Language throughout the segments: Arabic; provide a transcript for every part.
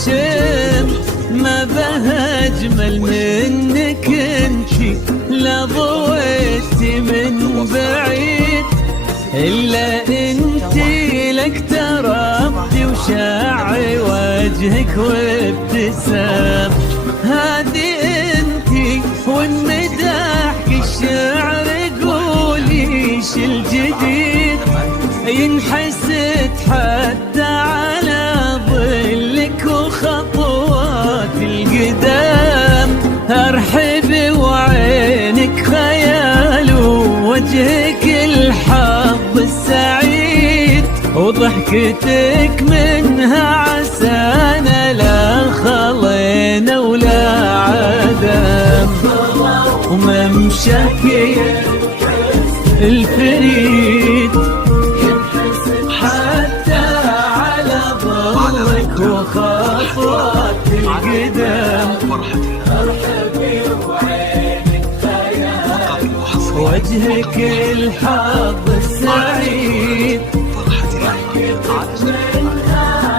وشم ما بها أجمل منك انتي، لا ضويتي من بعيد إلا انتي، لك تربتي وشاعي وجهك وابتسام. هذه انتي والمداح الشعر قولي ايش الجديد، ينحسد حتى على ظلك وخطوات القدام. ارحبي وعينك خيال ووجهك الحظ السعيد، وضحكتك منها عسانا لا خلينا ولا عدم. وممشاك الفريد حتى على ظلك وخطوات القدام. ارحبي وعينك خيال وجهك الحظ السعيد،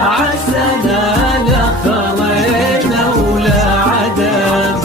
عسانا لا خلينا ولا عدم.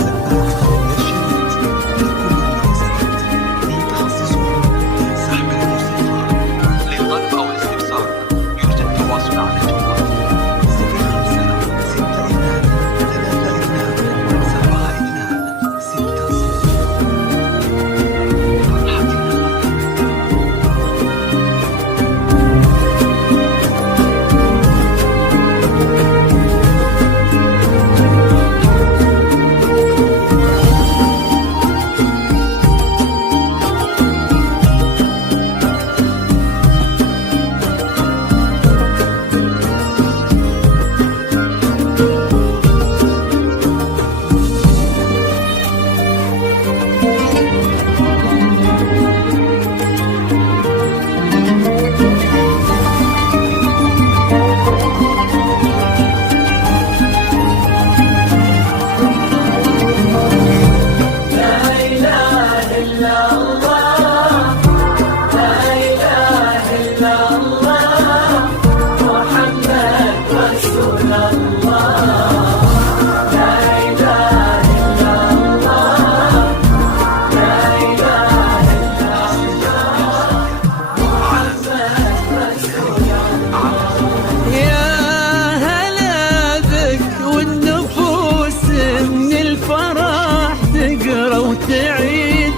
وتعيد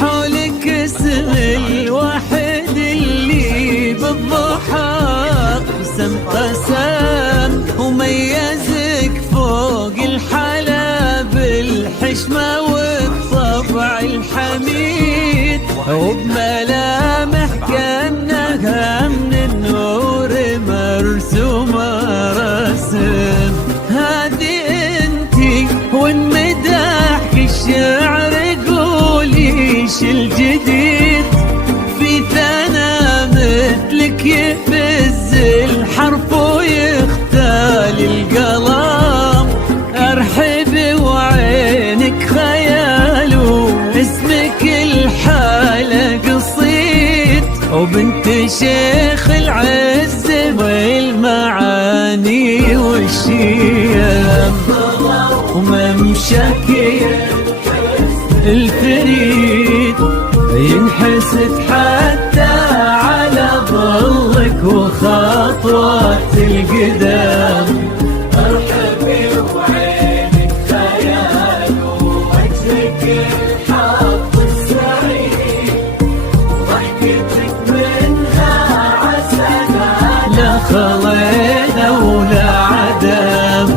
حولك اسم الواحد اللي بالضحى قسم قسم، وميزك فوق الحلا بالحشمة والطبع الحميد، وبملامح كأنها من النور مرسومة رسم. هذه انتي والمداح الشعر قولي ايش الجديد، في ثنا مثلك يفز الحرف ويختال القلم. ارحبي وعينك خيال واسمك الحالة قصيد، وبنت شيخ العز والمعاني والشيم. وممشاك الفريد ينحسد حتى على ظلك وخطوات القدام. ارحبي وعينك خيال ووجهك الحظ السعيد، وضحكتك منها عسانا لا خلينا ولا عدم.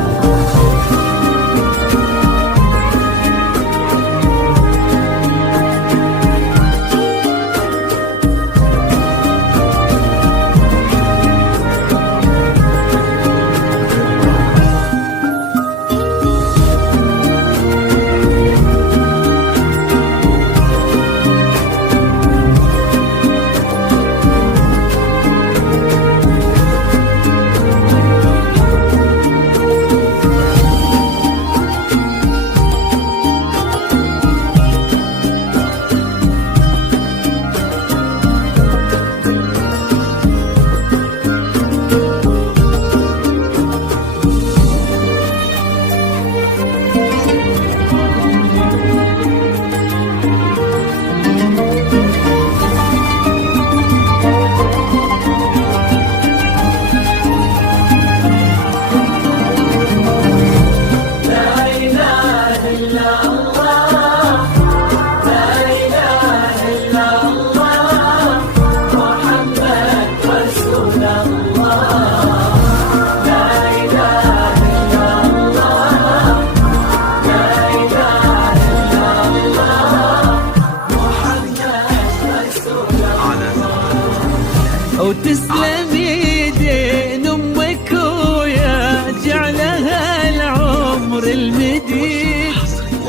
تسلم يدين امك ويا جعلها العمر المديد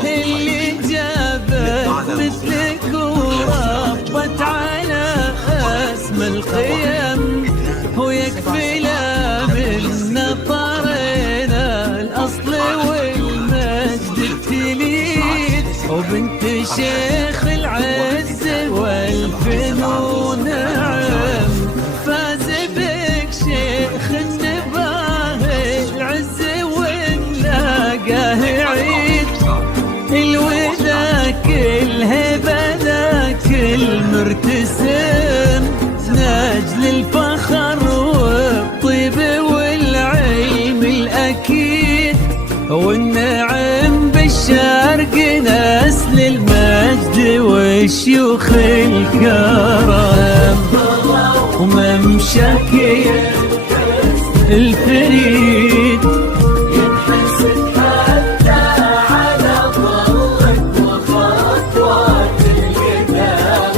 اللي جابت مثلك وربت على اسم القيم ويكفي لا من نطرنا الاصل والمجد التليد وبنت شيخ العز والفنون نعم فاز بك شيخ النباه العز ونلاقاه عيد الوداك الهبه ذاك المرتسم نجل الفخر والطيب والعلم الاكيد والنعم بالشرق نسل المجد والشيوخ الكرم وممشاك الفريد ينحسد حتى على ظلك وخطوات القدام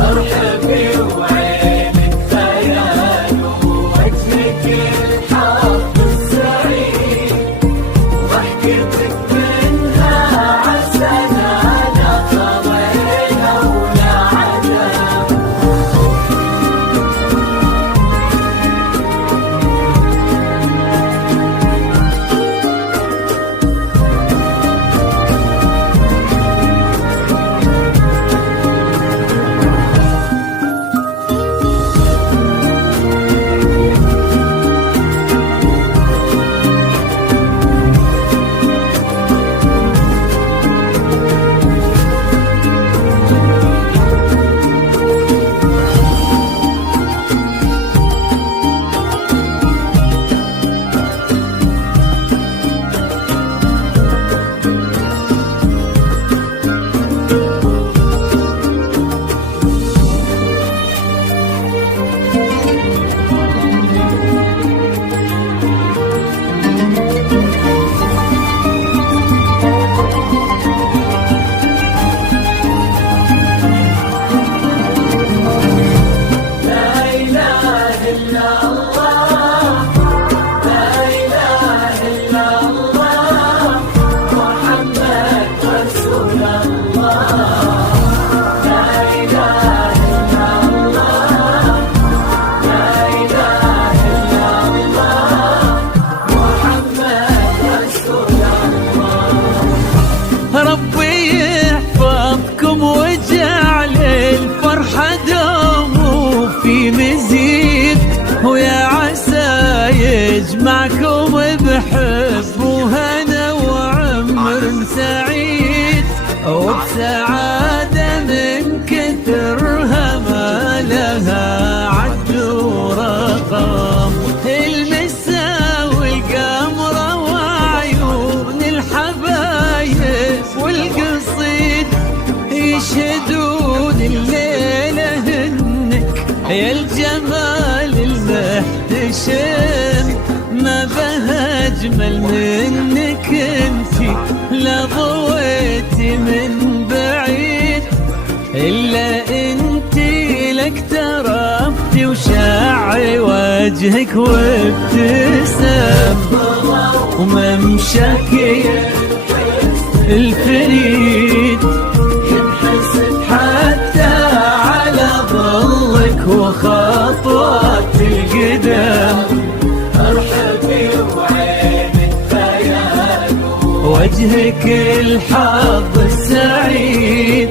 ارحبي وعينك خيال ووجهك الحظ السعيد ضحكتك منها عسنا لا طويلة ولا عذاب ربي يحفظكم وجعل الفرحة دوم وفي مزيد ويا عسى يجمعكم بحب وهنا وعمر سعيد وبسعادة من كثرها ما لها عد ورقم المسا والقمرة وعيون الحبايب والقصيد يشهدون الليلة انك يا الجمال المحتشم ما بها اجمل منك انتي لا ضويتي من بعيد الا انتي لك تربتي وشع وجهك وابتسم وممشاك الفريد ينحسد حتى على ظلك وخطوات القدم ارحبي وعينك خيال وجهك الحظ السعيد